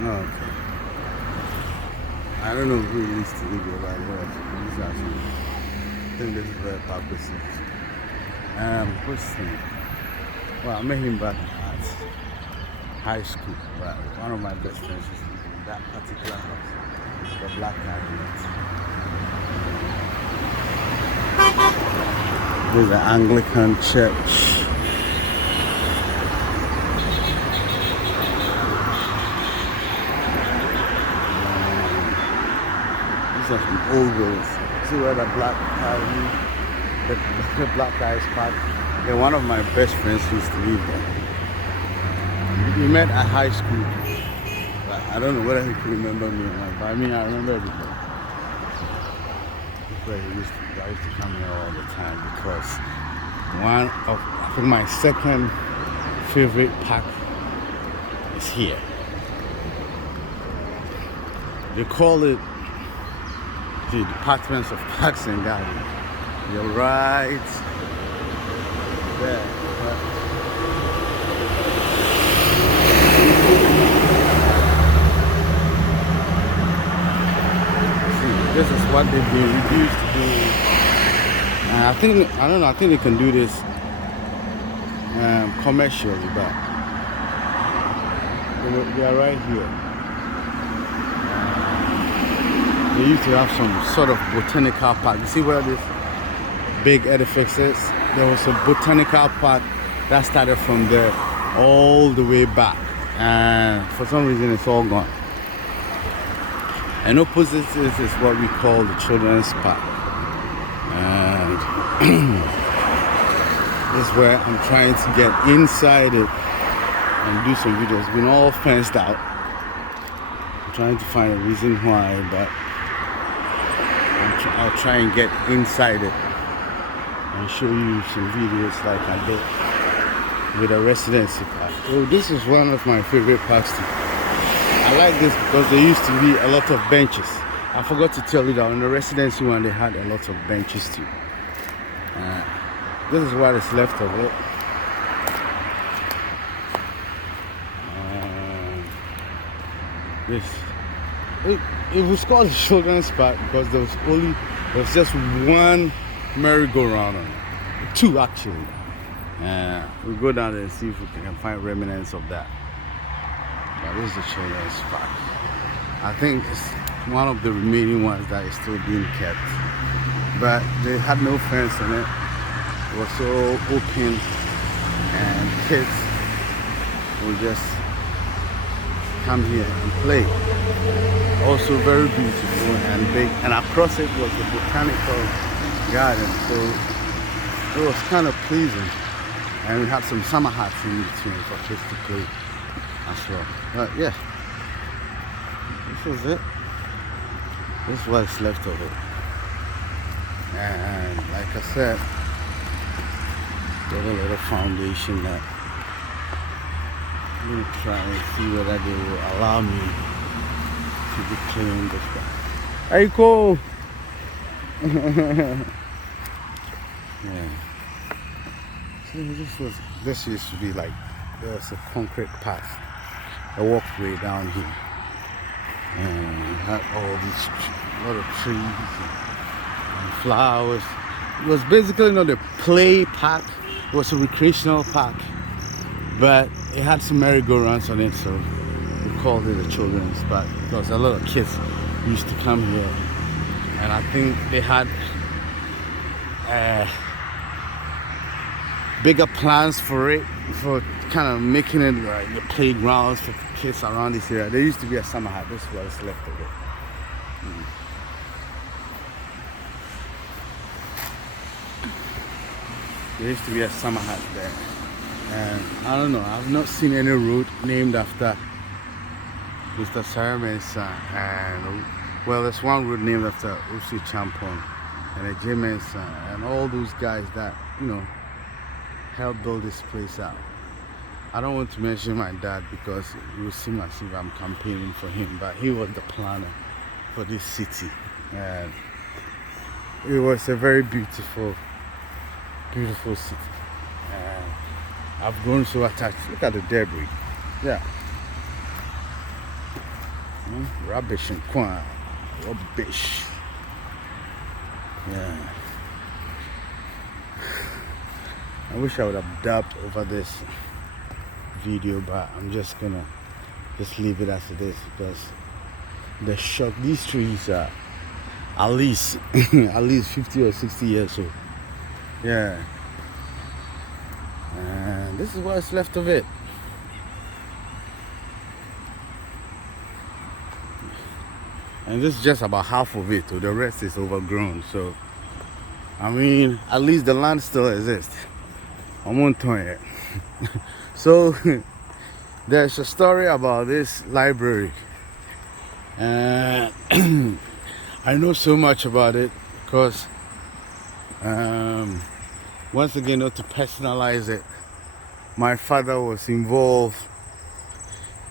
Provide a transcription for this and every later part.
Okay. I don't know who used to live here, but I think this is where Papa is. What's his name? Well, I met him back at high school, but one of my best friends is in that particular house, the Black Cabinet. This is the Anglican Church. These are some old buildings. See where the black the black guys park? Yeah, one of my best friends used to live there. We met at high school. But I don't know whether he could remember me or not, but I mean I remember everything. That's where I used to come here all the time because I think my second favorite park is here. They call it the Departments of Parks and Garden. You're right there. See, this is what they've been reduced to do. I think they can do this commercially, but they are right here. They used to have some sort of botanical park. You see where this big edifice is? There was a botanical park that started from there all the way back. And for some reason it's all gone. And opposite this is what we call the children's park. And this is where I'm trying to get inside it and do some videos. It's been all fenced out. I'm trying to find a reason why, but I'll try and get inside it and show you some videos like I did with a residency park. Oh, this is one of my favorite parks too. I like this because there used to be a lot of benches. I forgot to tell you that on the residency one they had a lot of benches too. This is what is left of it. It was called the children's park because there was just one merry-go-round on it. Two actually. We'll go down there and see if we can find remnants of that. But this is the children's park. I think it's one of the remaining ones that is still being kept. But they had no fence on it. It was so open and kids will just come here and play. Also very beautiful and big, and across it was the Botanical Garden, so it was kind of pleasing. And we had some summer hats in between for kids to play as well. But yeah, this was it. This is what's left of it. And like I said, got a little foundation that I'm gonna try and see whether they will allow me to be cleaning this back. Hey, cool. Yeah. So this used to be like, there was a concrete path, a walkway down here, and we had all these lot of trees and flowers. It was basically not a play park, it was a recreational park, but it had some merry-go-rounds on it, so we called it a children's park because a lot of kids used to come here, and I think they had bigger plans for it, for kind of making it like the playgrounds for kids around this area. There used to be a summer hat. This is what's left of it. There used to be a summer hat there, and I don't know, I've not seen any road named after Mr. Saraman's son. And well, there's one road named after Usi Champon and a Jimen's son, and all those guys that, you know, helped build this place out. I don't want to mention my dad because it will seem as if I'm campaigning for him, but he was the planner for this city, and it was a very beautiful city. And I've grown so attached. Look at the debris. Yeah. Rubbish and quan. Rubbish. Yeah. I wish I would have dubbed over this video, but I'm just gonna leave it as it is because the shock. These trees are at least at least 50 or 60 years old. Yeah. And this is what's left of it. And this is just about half of it, so the rest is overgrown. So, I mean, at least the land still exists. I won't tell you. So, there's a story about this library. And I know so much about it because, once again, not to personalize it, my father was involved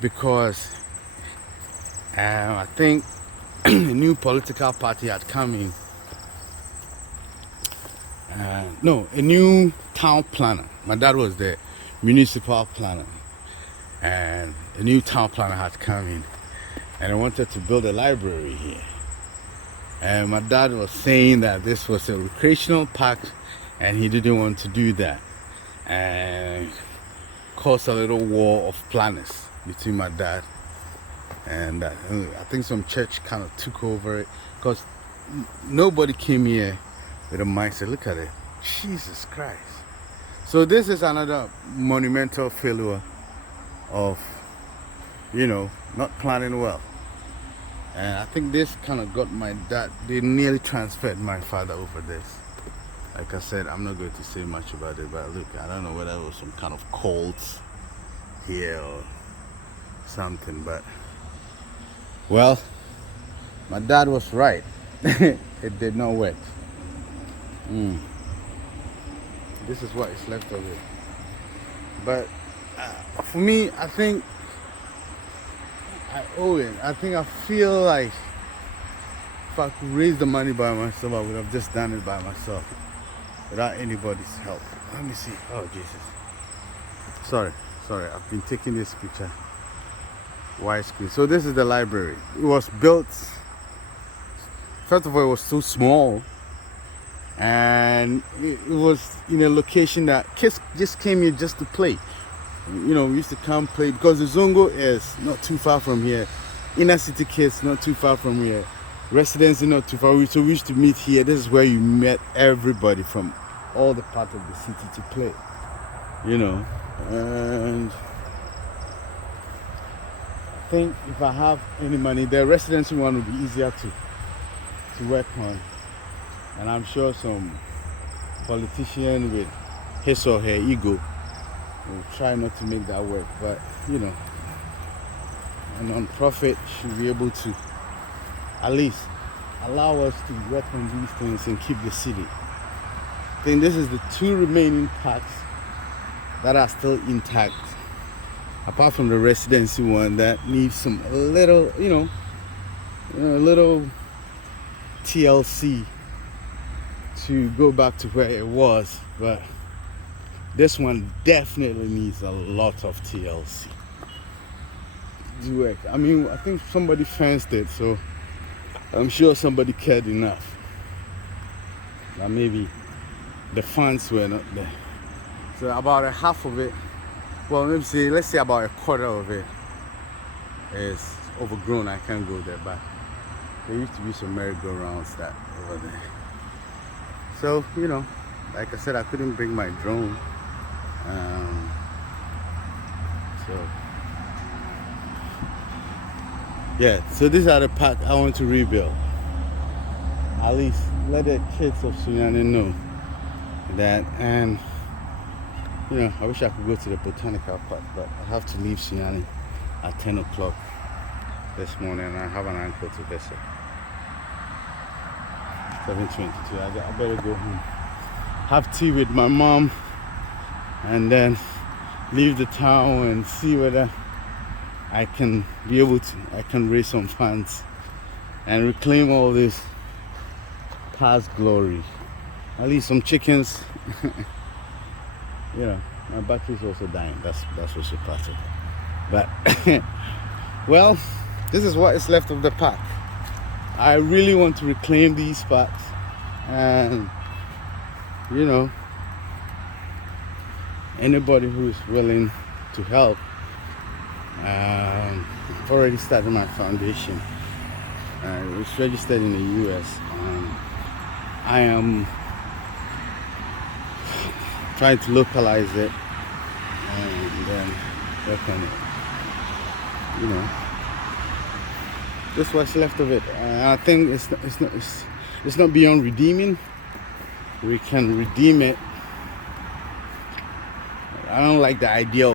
because I think a new political party had come in. No, a new town planner. My dad was the municipal planner, and a new town planner had come in, and I wanted to build a library here. And my dad was saying that this was a recreational park, and he didn't want to do that, and caused a little war of planners between my dad and I think some church kind of took over it because nobody came here with a mindset. Look at it, Jesus Christ. So this is another monumental failure of, not planning well. And I think this kind of got my dad, they nearly transferred my father over this. Like I said, I'm not going to say much about it, but look, I don't know whether it was some kind of cult here or something, but well, my dad was right. It did not work. This is what is left of it. But for me, I think I owe it. I think I feel like if I could raise the money by myself, I would have just done it by myself without anybody's help. Let me see. Oh, Jesus. Sorry. I've been taking this picture widescreen. So this is the library. It was built, first of all, it was so small, and it was in a location that kids just came here just to play. We used to come play because the Zongo is not too far from here. Inner city kids not too far from here. Residency not too far. So we used to meet here. This is where you met everybody from all the parts of the city to play. And I think if I have any money, the residency one would be easier to work on. And I'm sure some politician with his or her ego will try not to make that work. But, a non-profit should be able to at least allow us to work on these things and keep the city. I think this is the two remaining parks that are still intact, apart from the residency one that needs some little, little TLC to go back to where it was. But this one definitely needs a lot of TLC. Do work. I mean, I think somebody fenced it, so I'm sure somebody cared enough. But maybe the funds were not there. So about a half of it, well, let's say about a quarter of it is overgrown. I can't go there, but there used to be some merry-go-rounds that over there. So, like I said, I couldn't bring my drone. So these are the park I want to rebuild. At least let the kids of Sunyani know that. And I wish I could go to the Botanical Park, but I have to leave Sunyani at 10 o'clock this morning, and I have an uncle to visit. 7:22. I better go home, have tea with my mom, and then leave the town and see whether I can raise some funds and reclaim all this past glory. At least some chickens. My battery's also dying. That's also part of it. But well, This is what is left of the park. I really want to reclaim these parks, and you know, anybody who is willing to help. I've already started my foundation. It's registered in the US. I am trying to localize it and then work on it. You know, this is what's left of it. I think it's not beyond redeeming. We can redeem it. I don't like the idea of